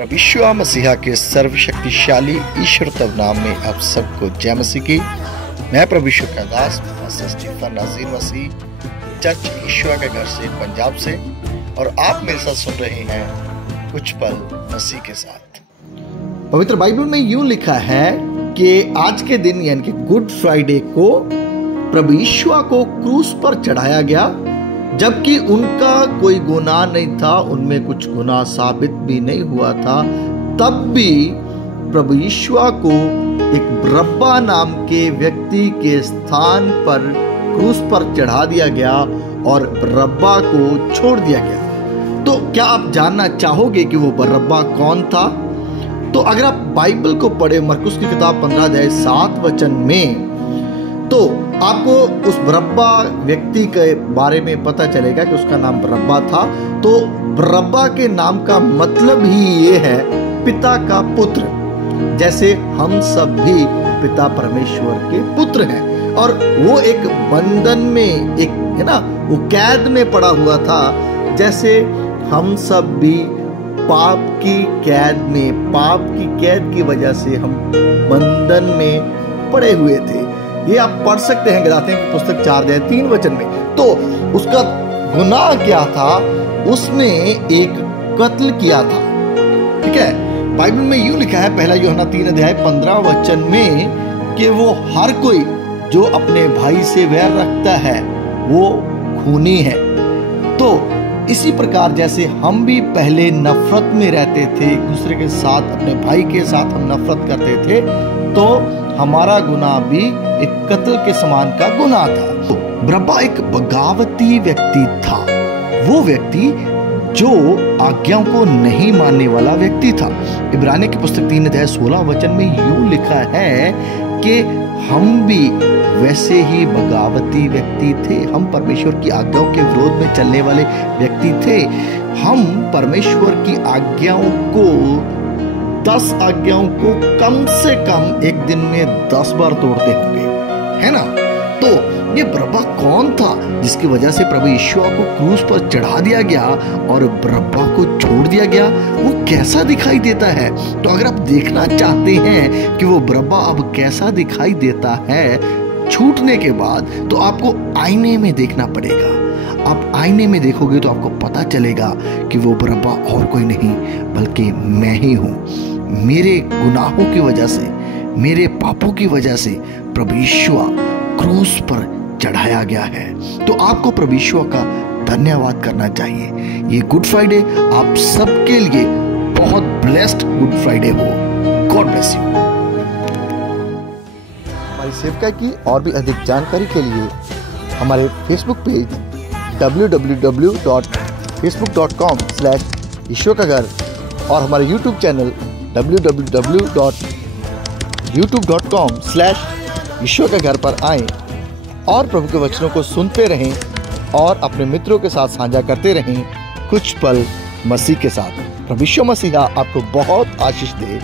प्रभु यीशु मसीहा के सर्वशक्तिशाली ईश्वरत्व नाम में आप सबको जय मसीह की। मैं प्रभु यीशु का दास पास्टर स्टीफन नाज़ीर मसीह, चर्च ईश्वर के घर से पंजाब से, और आप मेरे साथ सुन रहे हैं कुछ पल मसीह के साथ। पवित्र बाइबल में यूं लिखा है कि आज के दिन यानी कि गुड फ्राइडे को प्रभु यीशु को क्रूस पर चढ़ाया गया, जबकि उनका कोई गुनाह नहीं था, उनमें कुछ गुनाह साबित भी नहीं हुआ था। तब भी प्रभु यीशु को एक बरअब्बा नाम के व्यक्ति के स्थान पर क्रूस पर चढ़ा दिया गया और बरअब्बा को छोड़ दिया गया। तो क्या आप जानना चाहोगे कि वो बरअब्बा कौन था? तो अगर आप बाइबल को पढ़े मरकुस की किताब 15 अध्याय 7 वचन में, तो आपको उस बरअब्बा व्यक्ति के बारे में पता चलेगा कि उसका नाम बरअब्बा था। तो बरअब्बा के नाम का मतलब ही ये है पिता का पुत्र, जैसे हम सब भी पिता परमेश्वर के पुत्र हैं। और वो एक बंधन में, एक है ना, वो कैद में पड़ा हुआ था, जैसे हम सब भी पाप की कैद में, पाप की कैद की वजह से हम बंधन में पड़े हुए थे। ये आप पढ़ सकते हैं गलातियों की पुस्तक 4 अध्याय 3 वचन में। तो उसका गुनाह क्या था? उसने एक कत्ल किया था। ठीक है, बाइबल में यूं लिखा है पहला यूहन्ना 3 अध्याय 15 वचन में कि वो हर कोई जो अपने भाई से वैर रखता है वो खूनी है। तो इसी प्रकार जैसे हम भी पहले नफरत में रहते थे, एक दूसरे के साथ, अपने भाई के साथ हम नफरत करते थे, तो हमारा गुनाह भी एक कत्ल के समान का गुनाह था। तो बरअब्बा एक बगावती व्यक्ति था, वो व्यक्ति जो आज्ञाओं को नहीं मानने वाला व्यक्ति था। इब्रानियों की पुस्तक 3 अध्याय 16 वचन में यूं लिखा है कि हम भी वैसे ही बगावती व्यक्ति थे। हम परमेश्वर की आज्ञाओं के विरोध में चलने वाले व्यक्ति थे। हम परमेश्वर की आज्ञाओं को, 10 आज्ञाओं को कम से कम एक दिन में 10 बार तोड़ते होंगे, है ना। तो ये बरअब्बा कौन था जिसकी वजह से प्रभु यीशु को क्रूस पर चढ़ा दिया गया और बरअब्बा को छोड़ दिया गया? वो कैसा दिखाई देता है? तो अगर आप देखना चाहते हैं कि वो बरअब्बा अब कैसा दिखाई देता है छूटने के बाद, तो आपको आईने में देखना पड़ेगा। आप आईने में देखोगे तो आपको पता चलेगा कि वो बरअब्बा और कोई नहीं बल्कि मैं ही हूँ। मेरे गुनाहों की वजह से, मेरे पापों की वजह से प्रभु यीशु क्रूस पर चढ़ाया गया है। तो आपको प्रभु यीशु का धन्यवाद करना चाहिए। ये गुड फ्राइडे आप सबके लिए बहुत ब्लेस्ड गुड फ्राइडे हो। God bless you. हमारी सेवकाई की और भी अधिक जानकारी के लिए हमारे फेसबुक पेज www.facebook.com/ईश्वर और हमारे यूट्यूब चैनल www.youtube.com/ईश्वर पर आएं और प्रभु के वचनों को सुनते रहें और अपने मित्रों के साथ साझा करते रहें कुछ पल मसीह के साथ। प्रभु यीशु मसीह आपको बहुत आशीष दे।